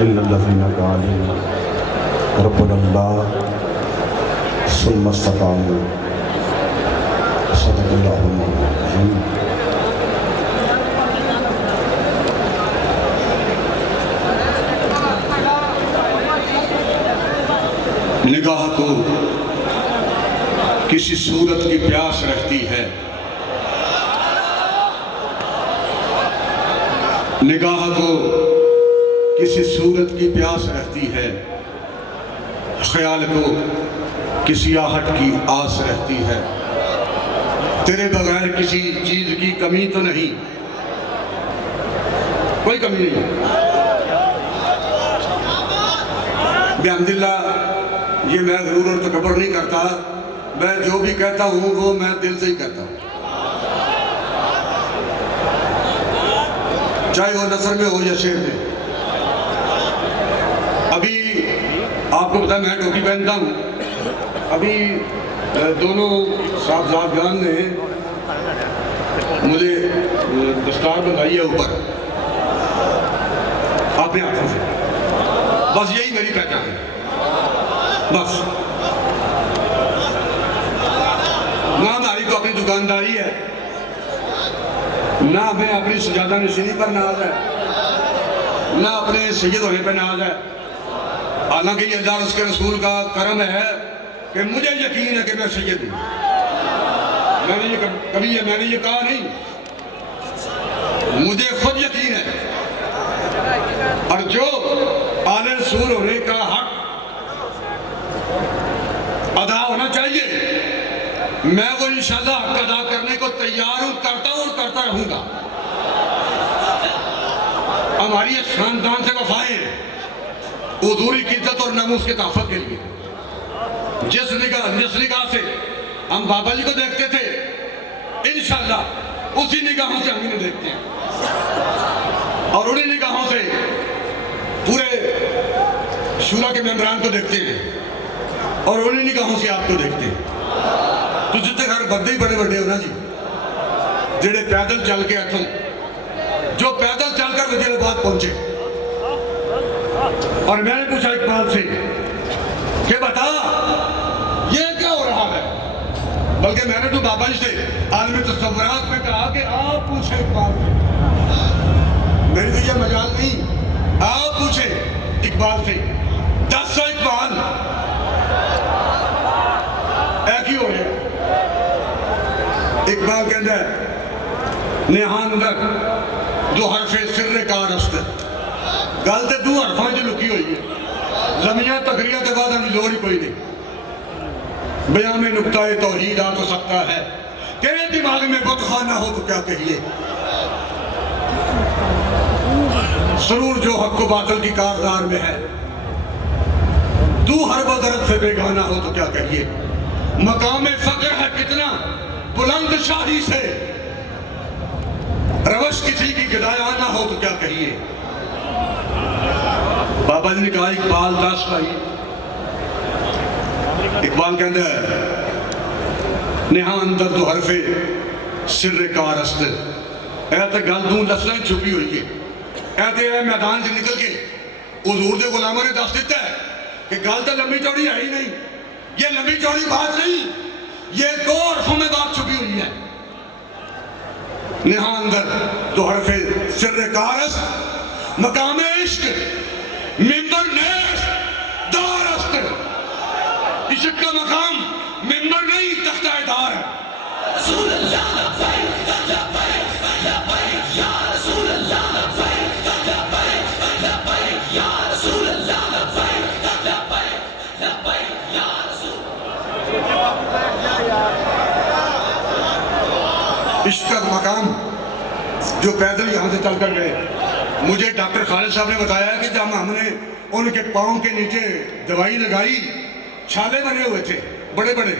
ان الذين قالوا ربنا الله ثم استقاموا صدق الله العظيم. نگاہ کو کسی صورت کی پیاس رہتی ہے، نگاہ کو کسی صورت کی پیاس رہتی ہے، خیال کو کسی آہٹ کی آس رہتی ہے. تیرے بغیر کسی چیز کی کمی تو نہیں، کوئی کمی نہیں. بحمداللہ یہ میں غرور اور تکبر نہیں کرتا، میں جو بھی کہتا ہوں وہ میں دل سے ہی کہتا ہوں، چاہے وہ نثر میں ہو یا شعر میں. ابھی آپ کو پتا میں ٹوپی پہنتا ہوں، ابھی دونوں صاحبزادگان نے مجھے دستار بندھائی ہے اوپر اپنے ہاتھوں سے، بس یہی میری پہچان ہے. بس نہ ہماری کو اپنی دکانداری ہے، نہ ہمیں اپنی سجادہ نشینی پر ناز ہے، نہ اپنے سید ہونے پہ ناز ہے. حالانکہ یہ اللہ اس کے رسول کا کرم ہے کہ مجھے یقین ہے کہ میں سید ہوں. میں نے یہ کہا نہیں، مجھے خود یقین ہے. اور جو آل رسول ہونے کا حق ادا ہونا چاہیے، میں وہ انشاءاللہ حق ادا کرنے کو تیار ہوں، کرتا ہوں اور کرتا رہوں گا. ہماری اس خاندان سے وفائیں ہیں حضوری کی عزت اور ناموس کے تحفظ کے لیے. جس نگاہ سے ہم بابا جی کو دیکھتے تھے، انشاءاللہ اسی نگاہوں سے ہم انہیں دیکھتے ہیں، اور انہی نگاہوں سے پورے شورا کے ممبران کو دیکھتے ہیں، اور انہی نگاہوں سے آپ کو دیکھتے ہیں. تو جتنے گھر بندے ہی بڑے بڑے ہو نا جی، جڑے پیدل چل کے اتھوں، جو پیدل چل کر وزیر آباد پہنچے. اور میں نے پوچھا اقبال سے کہ بتا یہ کیا ہو رہا ہے، بلکہ میں نے تو بابا جی سے عالم تصورات میں کہا کہ آپ پوچھیں اقبال سے، میری تو یہ مجال نہیں، آپ پوچھیں اقبال سے. 10 سو اقبال ایک ہی ہو گیا. اقبال کہتا ہے نہان اندر دو حرف سر کار است، گل تے دو حرفاں جو لکی ہوئی ہے، لمیاں تقریہ کے بعد ہمیں لوڑ ہی کوئی نہیں. بیان میں نکتہ توحید آ تو سکتا ہے، تیرے دماغ میں بت خانہ ہو تو کیا کہیے. سرور جو حق و باطل کی کاردار میں ہے، تو ہر بدرت سے بیگانہ ہو تو کیا کہیے. مقام فقر ہے کتنا بلند شاہی سے، روش کسی کی گدایانہ ہو تو کیا کہیے. بابا جی نے کہا اقبال 10 بھائی. اقبال کہتا ہے نہاں اندر دو حرف سر کار است، ایت گل دوں لفظیں چھپی ہوئی ہے. کہتے ہیں میدان سے نکل کے حضور دے غلاموں نے دست دیتا ہے کہ گل تو لمبی چوڑی ہے ہی نہیں، یہ لمبی چوڑی بات نہیں، یہ 2 حرفوں میں بات چھپی ہوئی ہے. نہاں اندر دو حرف سر کار است، مقام عشق ممبر نیست دار است. عشق کا مقام ممبر نہیں تختہ دار ہے. رسول اللہ لبیک لبیک لبیک یا رسول اللہ لبیک لبیک لبیک یا رسول اللہ لبیک لبیک لبیک یا رسول. عشق کا مقام جو پیدل یہاں سے چل کر گئے. مجھے ڈاکٹر خالد صاحب نے بتایا کہ جب ہم نے ان کے پاؤں کے نیچے دوائی لگائی، چھالے بنے ہوئے تھے بڑے بڑے،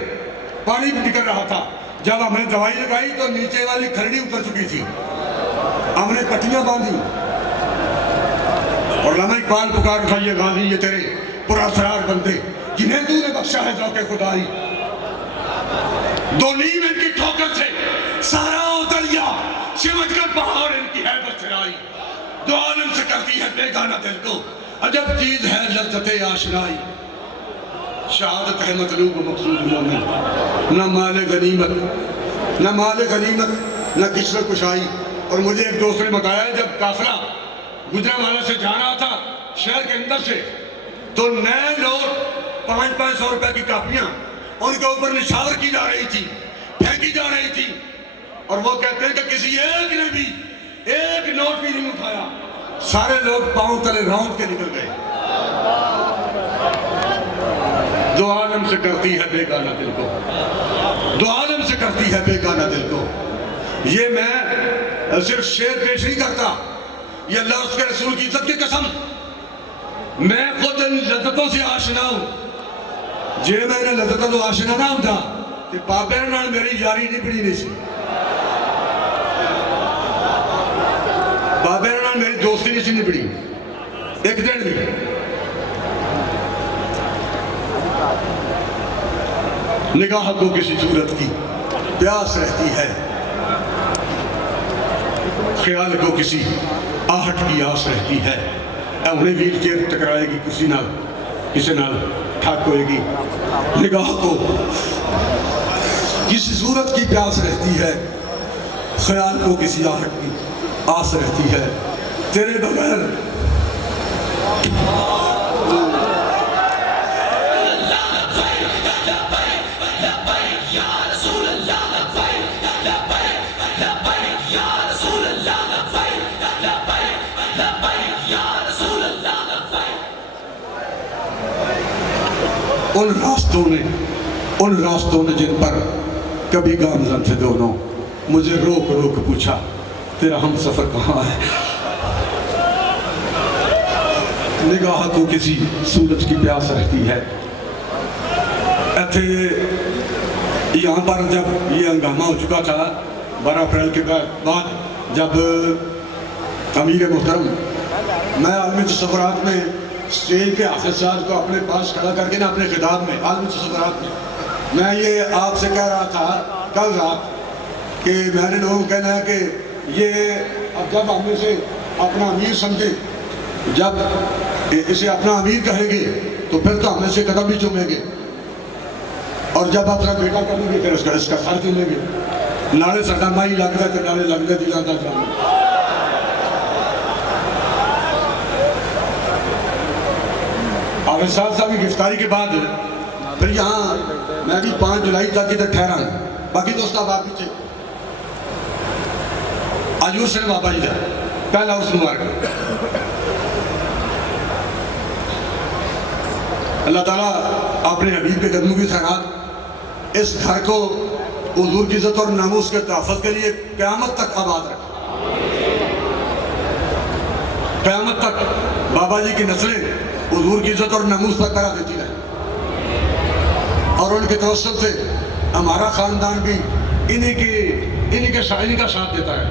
پانی بھی نکل رہا تھا. جب ہم نے دوائی لگائی تو نیچے والی کھرڑی اتر چکی تھی، ہم نے پٹیاں باندھی. اور علامہ اقبال پکار اٹھائیے غازی یہ تیرے پراسرار بندے جنہیں تو نے بخشا ہے ذوق خدائی. 2 نیم ان کی ٹھوکر سے سارا دریا سمجھ کر پہاڑ ان کی ہے بسرائی. 2 عالم سے کرتی ہے بیگانہ دل کو عجب چیز ہے لذت آشنائی، شہادت ہے مطلوب و مقصود مومن، نہ مال غنیمت نہ کشر کشائی۔ اور مجھے ایک دوست نے بتایا ہے جب قافلہ گجرانوالہ سے جانا تھا شہر کے اندر سے، تو نئے نوٹ 500 روپے کی کاپیاں ان کے اوپر نشاور کی جا رہی تھی، پھینکی جا رہی تھی، اور وہ کہتے ہیں کہ کسی ایک نے بھی ایک نوٹ بھی نہیں اٹھایا، سارے لوگ پاؤں تلے راؤنڈ کے نکل گئے۔ دو عالم سے کرتی ہے بیگانہ دل کو، دو عالم سے کرتی ہے بیگانہ دل کو۔ یہ میں صرف شعر پیش نہیں کرتا، یہ اللہ اس کے رسول کی عزت کی قسم، میں خود ان لذتوں سے آشنا ہوں۔ جے میں نے لذتوں سے آشنا نہ ہوتا کہ پاپے نے میری یاری نہیں پڑی نہیں سی، پاپے نے میری دوستی نہیں سی نہیں پڑی ایک دن بھی۔ نگاہ کو کسی صورت کی پیاس رہتی ہے، خیال کو کسی آہٹ کی آس رہتی ہے، انہیں ویل چیئر ٹکرائے گی کسی نال کسی نال ٹھاک ہوئے گی۔ نگاہ کو کسی صورت کی پیاس رہتی ہے، خیال کو کسی آہٹ کی آس رہتی ہے، تیرے بغیر ان راستوں نے جن پر کبھی گامزن تھے دونوں، مجھے روک روک پوچھا تیرا ہم سفر کہاں ہے۔ نگاہ کو کسی سورج کی پیاس رہتی ہے۔ ایتھے یہاں پر جب یہ ہنگامہ ہو چکا تھا 12 اپریل کے بعد، جب امیر محترم میں عالمی تصورات میں اسٹیج پہ حافظ صاحب کو اپنے پاس کھڑا کر کے نا اپنے خطاب میں عالمی تصورات میں یہ آپ سے کہہ رہا تھا کل رات کہ میں نے لوگوں کو کہنا ہے کہ یہ اب جب ہم اسے اپنا امیر سمجھے، جب اسے اپنا امیر کہیں گے تو پھر تو ہم اسے قدم بھی چومیں گے، اور جب اپنا بیٹا کریں گے پھر اس کا سر چومیں گے۔ نالے سٹا مائی لگ رہا تھے نالے لگ رہے دلاں دا جانا۔ حافظ صاحب کی گرفتاری کے بعد پھر یہاں میں بھی 5 جولائی تک ادھر ٹھہرا ہوں، باقی دوست آپ پیچھے آجور سے بابا جی تھا پہلا اس مبارک۔ اللہ تعالیٰ اپنے حبیب کے قدموں کی خیرات اس گھر کو حضور کی عزت اور ناموس کے تحفظ کے لیے قیامت تک آباد رکھے، قیامت تک بابا جی کی نسلیں حضور کی عزت اور ناموس پر کرا دیتی رہے، اور ان کے توسط سے ہمارا خاندان بھی انہی کا ساتھ دیتا ہے۔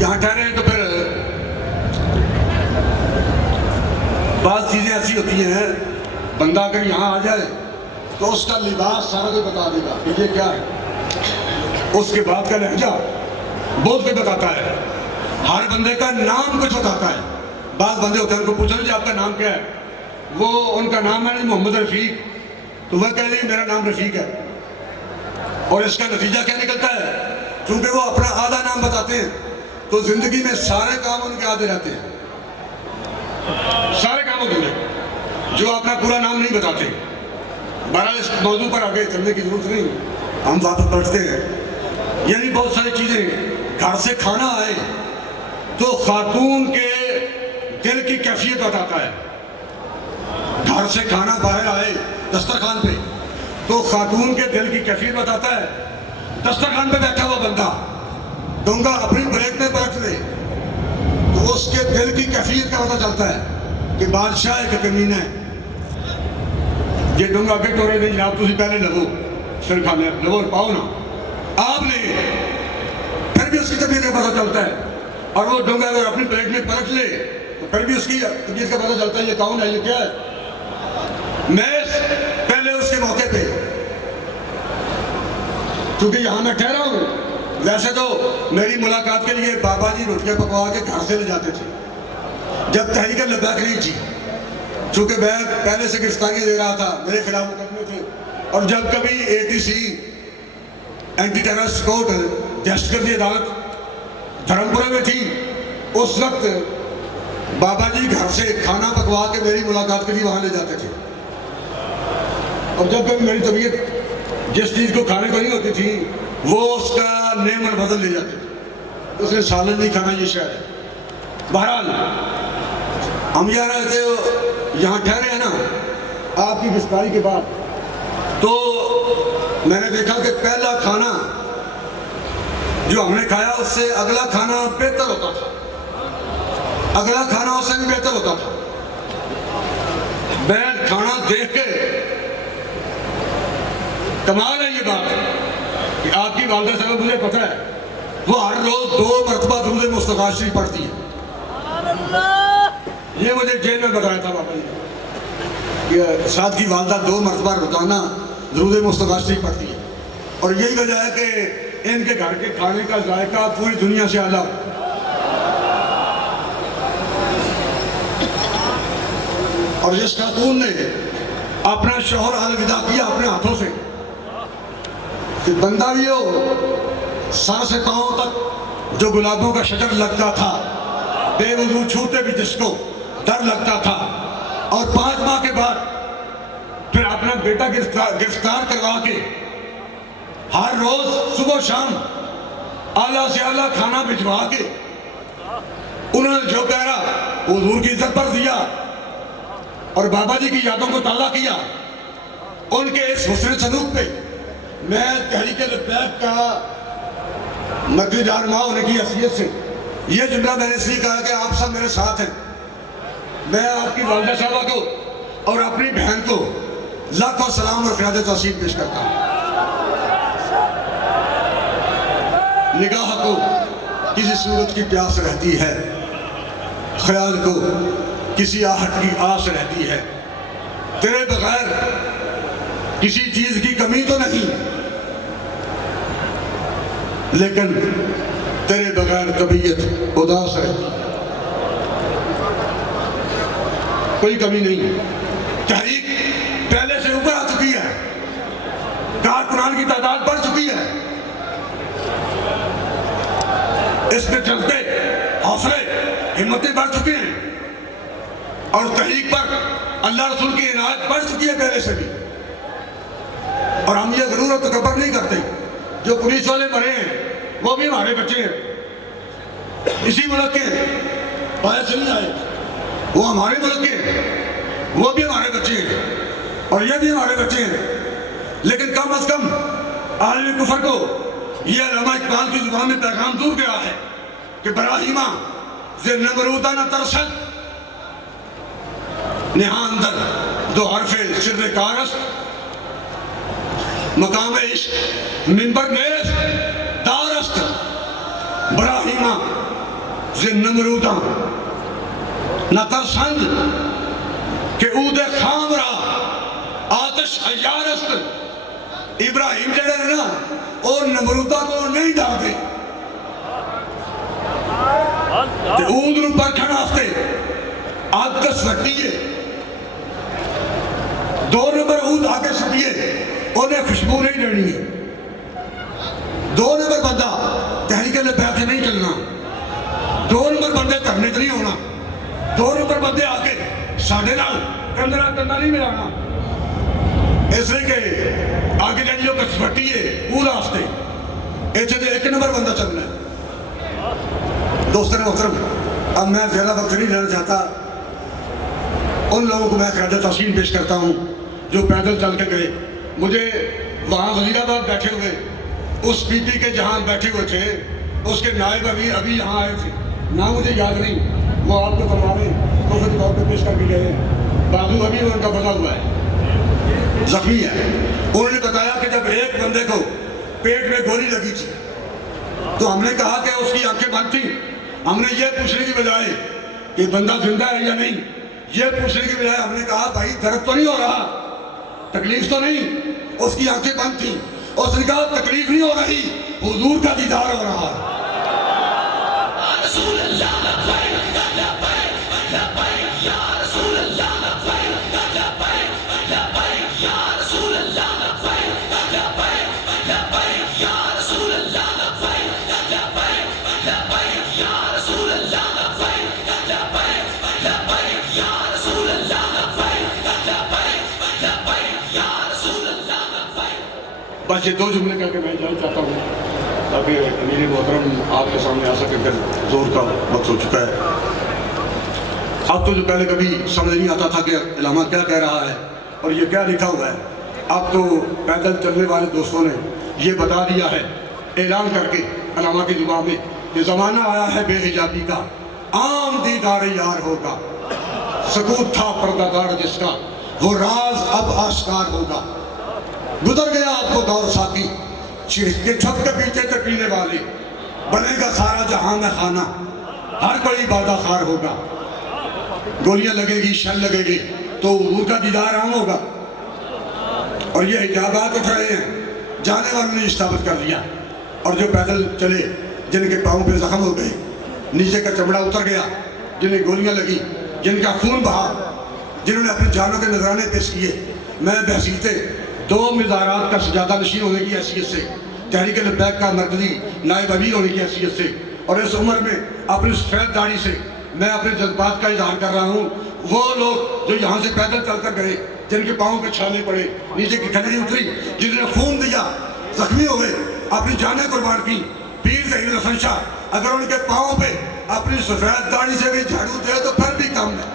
یہاں ٹھہرے ہیں تو پھر بعض چیزیں ایسی ہوتی ہیں، بندہ اگر یہاں آ جائے تو اس کا لباس سارا کوئی بتا دے گا کہ یہ کیا ہے، اس کے بعد کا لہجہ بہت کوئی بتاتا ہے، ہر بندے کا نام کچھ بتاتا ہے۔ بعض بندے ہوتے ہیں ان کو پوچھا جی آپ کا نام کیا ہے، وہ ان کا نام ہے محمد رفیق، تو وہ کہہ دیں میرا نام رفیق ہے، اور اس کا نتیجہ کیا نکلتا ہے، چونکہ وہ اپنا آدھا نام بتاتے ہیں تو زندگی میں سارے کام ان کے آدھے رہتے ہیں، سارے کام ہوتے ہیں جو اپنا پورا نام نہیں بتاتے۔ بہرحال اس موضوع پر آگے چلنے کی ضرورت نہیں، ہم واپس پلٹتے ہیں۔ یعنی بہت ساری چیزیں، گھر سے کھانا آئے تو خاتون کے دل کی کیفیت بتاتا ہے، گھر سے کھانا باہر آئے دسترخوان پہ تو خاتون کے دل کی کیفیت بتاتا ہے۔ دسترخوان پہ بیٹھا ہوا بندہ ڈونگا اپنی پلیٹ میں پلٹ دے تو اس کے دل کی کیفیت کا پتہ چلتا ہے کہ بادشاہ ایک کمینہ ہے، یہ ڈونگا کے ٹورے نہیں جناب تسی پہلے لگو سر کھانے لگو اور پاؤ نا آپ نے، پھر بھی اس کی طبیعت کا پتہ چلتا ہے، اور وہ ڈونگا اگر اپنی پلیٹ میں پلٹ لے تو پھر بھی اس کی طبیعت کا پتہ چلتا ہے یہ کون ہے، یہ کیا ہے۔ میں پہلے اس کے موقع پہ چونکہ یہاں میں ٹھہرا ہوں ویسے تو میری ملاقات کے لیے بابا جی روٹیاں پکوا کے گھر سے لے جاتے تھے جب تحریک لبیک نہیں تھی، چونکہ میں پہلے سے گرفتاری دے رہا تھا، میرے خلاف مقدمے تھے، اور جب کبھی ATC اینٹی ٹیررسٹ کورٹ دہشت گردی عدالت دھرمپورے میں تھی، اس وقت بابا جی گھر سے کھانا پکوا کے میری ملاقات کے لیے وہاں لے جاتے تھے، اور جب کبھی میری طبیعت جس چیز کو کھانے کو نہیں ہوتی تھی وہ اس کا نیم اور بدل لے جاتے تھے، اس نے سالن نہیں کھانا، یہ شاید ہے۔ بہرحال ہم یہاں ٹھہرے ہیں نا آپ کی گرفتاری کے بعد، تو میں نے دیکھا کہ پہلا کھانا جو ہم نے کھایا اس سے اگلا کھانا بہتر ہوتا تھا، اگلا کھانا اس سے بھی بہتر ہوتا تھا۔ میں کھانا دیکھ کے کمال ہے یہ بات کہ آپ کی والدہ صاحب مجھے پتہ ہے وہ ہر روز 2 مرتبہ درود مصطفیٰ شریف پڑھتی ہے، یہ مجھے جیل میں بتایا تھا بابا جی کہ ساتھ کی والدہ 2 مرتبہ روزانہ درود مصطفیٰ شریف پڑھتی ہے، اور یہی وجہ ہے کہ ان کے گھر کے کھانے کا ذائقہ پوری دنیا سے الگ۔ اور جس خاتون نے اپنا شوہر الوداع کیا اپنے ہاتھوں سے، کہ بندہ بھی ہو سر سے پاؤں تک جو گلابوں کا شجر لگتا تھا، بے وضو چھوتے بھی جس کو ڈر لگتا تھا، اور 5 ماہ کے بعد پھر اپنا بیٹا گرفتار کروا کے ہر روز صبح و شام اعلیٰ سے اعلیٰ کھانا بھجوا کے انہوں نے جو کہہ رہا حضور کی عزت پر دیا اور بابا جی کی یادوں کو تازہ کیا، ان کے اس حسن سلوک پہ میں تحریک لبیک کا مرکزی رہنما ہونے کی حیثیت سے یہ جملہ میں نے اس لیے کہا کہ آپ سب میرے ساتھ ہیں، میں آپ کی والدہ صاحبہ کو اور اپنی بہن کو لاکھوں سلام اور خراج تحسین پیش کرتا ہوں۔ نگاہ کو کسی صورت کی پیاس رہتی ہے، خیال کو کسی آہٹ کی آس رہتی ہے، تیرے بغیر کسی چیز کی کمی تو نہیں، لیکن تیرے بغیر طبیعت اداس رہتی ہے، کوئی کمی نہیں۔ تحریک پہلے سے اوپر آ چکی ہے، کارکنان کی تعداد بڑھ چکی ہے، اس کے چلتے حوصلے ہمتیں بڑھ چکی ہیں، اور تحریک پر اللہ رسول کی عنایت بڑھ چکی ہے پہلے سے بھی، اور ہم یہ غرور و تکبر نہیں کرتے۔ جو پولیس والے مرے ہیں وہ بھی ہمارے بچے ہیں، اسی ملک کے باہر سے نہیں آئے، وہ ہمارے ملک کے، وہ بھی ہمارے بچے ہیں، اور یہ بھی ہمارے بچے ہیں، لیکن کم از کم عالم کفر کو یہ علامہ اقبال کی زبان میں پیغام دور گیا ہے کہ براہیمہ ز نمرودہ نہ ترسد، نہاں اندر دو حرف سر کارست، مقام عشق منبر نیز دارست، براہیمہ ز نمرودہ نہ ترسند کہ عود خام را آتش عیارست۔ ابراہیم جڑے نا اور نمرودہ کو نہیں ڈالتے، عود نو پرکھن واسطے آگ کس وٹی ہے، 2 نمبر عود آگے سٹیے انہیں خوشبو نہیں لینی ہے، 2 نمبر بندہ تحریک لبیک سے نہیں چلنا، 2 نمبر بندے دھرنے نہیں ہونا، 2 نمبر بندے آگے ساڑھے نال کندرہ کندہ نہیں ملانا، اس لیے کہ آگے جڑیوں کا سفٹی ہے وہ راستے ایچے دے 1 نمبر بندہ چلنا ہے۔ دوستان محترم، اب میں زیادہ وقت نہیں لینا چاہتا، ان لوگوں کو میں خراج تحسین پیش کرتا ہوں جو پیدل چل کے گئے۔ مجھے وہاں وزیر آباد بیٹھے ہوئے اس پی پی کے جہاں بیٹھے ہوئے تھے، اس کے نائب ابھی یہاں آئے تھے، نہ مجھے یاد نہیں، وہ آپ کو تلواریں تحفے طور پہ پیش کر کے گئے ہیں، بازو ابھی ان کا بنا ہوا ہے، زخمی ہے۔ انہوں نے بتایا کہ جب ایک بندے کو پیٹ میں گولی لگی تھی تو ہم نے کہا کہ اس کی آنکھیں بند تھیں، ہم نے یہ پوچھنے کی بجائے کہ بندہ زندہ ہے یا نہیں، یہ پوچھنے کی بجائے ہم نے کہا بھائی درد تو نہیں ہو رہا، تکلیف تو نہیں، اس کی آنکھیں بند تھیں، اس نے کہا تکلیف نہیں ہو رہی، حضور کا دیدار ہو رہا ہے۔ بس یہ دو جملے کر کے میں جانا چاہتا ہوں تاکہ میری محترم آپ کے سامنے آ سکے، زور کا وقت ہو چکا ہے۔ اب تو جو پہلے کبھی سمجھ نہیں آتا تھا کہ علامہ کیا کہہ رہا ہے اور یہ کیا لکھا ہوا ہے، اب تو پیدل چلنے والے دوستوں نے یہ بتا دیا ہے اعلان کر کے علامہ کی زبان میں کہ زمانہ آیا ہے بے حجابی کا، عام دیدار یار ہوگا، سکوت تھا پردہ دار جس کا، وہ راز اب آشکار ہوگا۔ گزر گیا آپ کو دور ساتھی، کے چھت کے پیچھے سے پینے والے، بنے گا سارا جہاں میں خانہ، ہر کوئی بادہ خار ہوگا۔ گولیاں لگے گی، شل لگے گی تو حضور کا دیدار عام ہوگا۔ اور یہ حجابات اٹھ رہے ہیں، جانے والوں نے ثابت کر دیا۔ اور جو پیدل چلے، جن کے پاؤں پہ زخم ہو گئے، نیچے کا چمڑا اتر گیا، جنہیں گولیاں لگی، جن کا خون بہا، جنہوں نے اپنی جانوں کے نذرانے پیش کیے، میں بحثیت دو مزارات کا سجادہ نشین ہونے کی حیثیت سے، تحریک لبیک کا مرکزی نائب امیر ہونے کی حیثیت سے، اور اس عمر میں اپنی سفید داڑھی سے میں اپنے جذبات کا اظہار کر رہا ہوں۔ وہ لوگ جو یہاں سے پیدل چل کر گئے، جن کے پاؤں پہ چھالے پڑے، نیچے کی کھجری اتری، جنہوں نے خون دیا، زخمی ہوئے، اپنی جانیں قربان کی، پیر ظہیر حسن شاہ اگر ان کے پاؤں پہ اپنی سفید داڑھی سے بھی جھاڑو دے تو پھر بھی کم ہے۔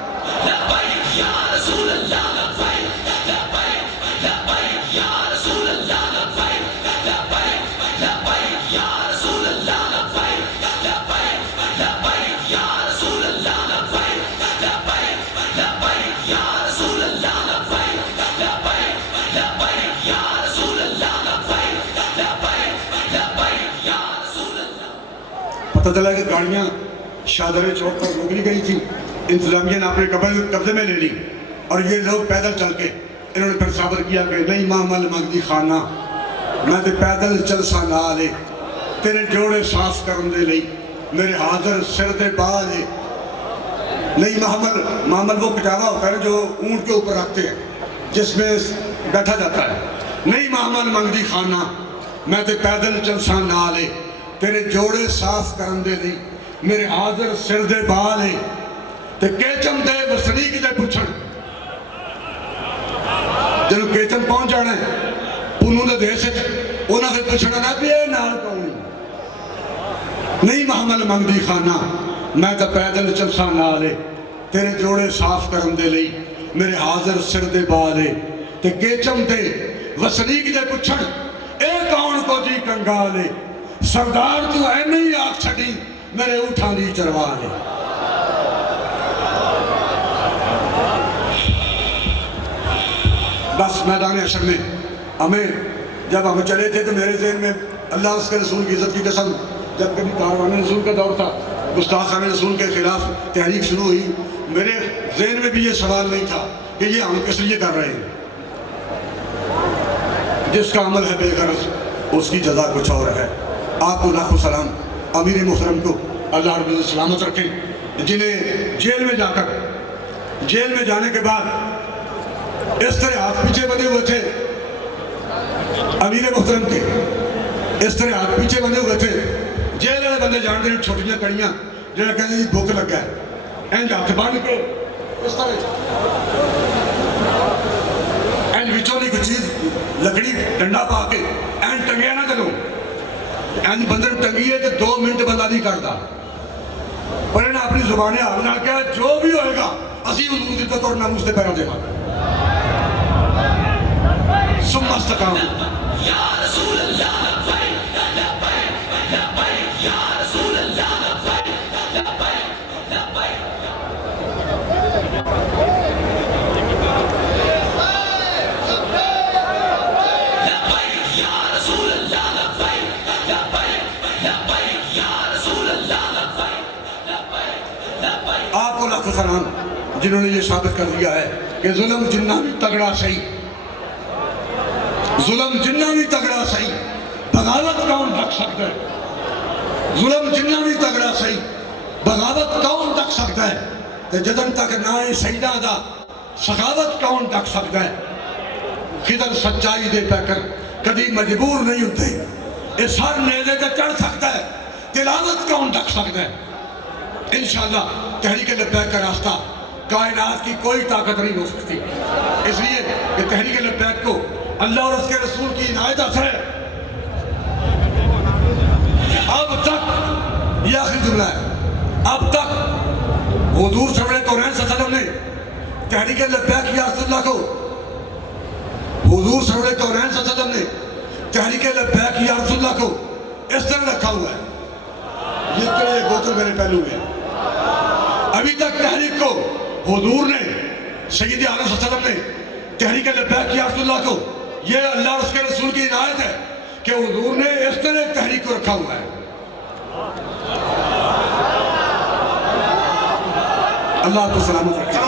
لبیک یا رسول اللہ، لبیک، لبیک، لبیک یا رسول اللہ، لبیک، لبیک، لبیک یا رسول اللہ، لبیک، لبیک، لبیک یا رسول اللہ، لبیک، لبیک، لبیک یا رسول اللہ، لبیک، لبیک، لبیک یا رسول اللہ، لبیک، لبیک، لبیک یا رسول اللہ۔ پتہ چلا کہ گاڑیاں شاہدرے چوک پر روک لی گئی تھی، انتظامیہ نے اپنے قبضے میں لے لی، اور یہ لوگ پیدل چل کے انہوں نے پھر ثابت کیا کہ نہیں محمل مگدی خانہ، میں تے پیدل چل سا نالے، تیرے جوڑے صاف کرن دے لئی میرے حاضر سر دے بالے۔ نہیں محمل وہ کٹاوا ہوتا ہے جو اونٹ کے اوپر رکھتے ہیں، جس میں بیٹھا جاتا ہے۔ نہیں محمل مگدی خانہ، میں تے پیدل چل سا نالے، تیرے جوڑے صاف کرن دے لئی میرے حاضر سر دے بالے، تے کیچم دے وسنیک دے پچھڑ، جنہوں کیچم پہنچ جانا ہے انہوں نے دے سے انہوں نے پچھڑا نہ بھی نال کونی۔ نہیں محمل مگدی خانہ، میں تا پیدل چلسا نالے، تیرے جوڑے صاف کرن دے لئی میرے حاضر سر دے بالے، تے کیچم دے وسنیک دے پچھڑ، اے کون کو جی کنگالے، سردار تو ہے نہیں آگ چھڑی میرے اٹھان دی چروالے۔ بس میدان حشر میں ہمیں جب ہم چلے تھے تو میرے ذہن میں اللہ اس کے رسول کی عزت کی قسم، جب کبھی کاروان رسول کا دور تھا، گستاخان رسول کے خلاف تحریک شروع ہوئی، میرے ذہن میں بھی یہ سوال نہیں تھا کہ یہ ہم کس لیے کر رہے ہیں۔ جس کا عمل ہے بے غرض اس کی جزا کچھ اور ہے۔ آپ کو لاکھوں سلام، امیر محترم کو اللہ رب العزت سلامت رکھیں، جنہیں جیل میں جا کر، جیل میں جانے کے بعد اس طرح ہاتھ پیچھے بندے ہوئے تھے امیر محترم کے، اس طرح ہاتھ پیچھے بندے ہوئے تھے، جیل والے بندے جانتے ہیں چھوٹیاں کڑیاں جنہیں کہتے ہیں بھوک لگ گیا ہے، اینج ہاتھ باندھ کے اس طرح اینج وچوں دی کچھ چیز لکڑی ڈنڈا پا کے اینج ٹنگیا نہ چلو، اینج بندر ٹنگیے تو 2 منٹ بندہ نہیں کرتا، پر انہیں اپنی زبانیں حال نہ کہا جو بھی ہوئے گا اسی حضور عزت اور ناموس سے پیرا دے گا۔ ثم استقاموا یا رسول اللہ لبیک لبیک لبیک یا رسول اللہ لبیک لبیک لبیک۔ لبیک یا رسول اللہ لبیک لبیک لبیک یا رسول اللہ لبیک لبیک لبیک۔ آپ کو لاکھوں سلام جنہوں نے یہ ثابت کر دیا ہے کہ ظلم جنہ بھی تگڑا صحیح، ظلم جنہ بھی تگڑا صحیح، بغاوت کون ڈک سکتا ہے؟ ظلم جنہ بھی تگڑا صحیح بغاوت کون ڈک سکتا ہے؟ تے جدن تک نہ سجدہ دا سخاوت کون ڈک سکتا ہے؟ خضر سچائی دے پہ کر کدی مجبور نہیں ہوتے، یہ سر نیزے تے چڑھ سکتا ہے، تلاوت کون ڈک سکتا ہے؟ انشاءاللہ تحریک لبیک کا راستہ کائنات کی کوئی طاقت نہیں ہو سکتی، اس لیے کہ تحریک لبیک کو اللہ اور اس کے رسول کی عنایت اثر ہے۔ اب تک یہ آخری جملہ ہے، اب تک حضور سرور کونین صلی اللہ علیہ وسلم نے تحریک لبیک یا رسول اللہ کو حضور سرور کونین صلی اللہ علیہ وسلم نے تحریک لبیک یا رسول اللہ کو اس طرح رکھا ہوا ہے، یہ طرح گوتر میرے پہلو میں ابھی تک تحریک کو حضور نے سید عالم صلی اللہ علیہ وسلم نے تحریک لبیک یا رسول اللہ کو، یہ اللہ اور اس کے رسول کی عنایت ہے کہ حضور نے اس طرح تحریک کو رکھا ہوا ہے۔ اللہ آپ کو سلامت رکھے۔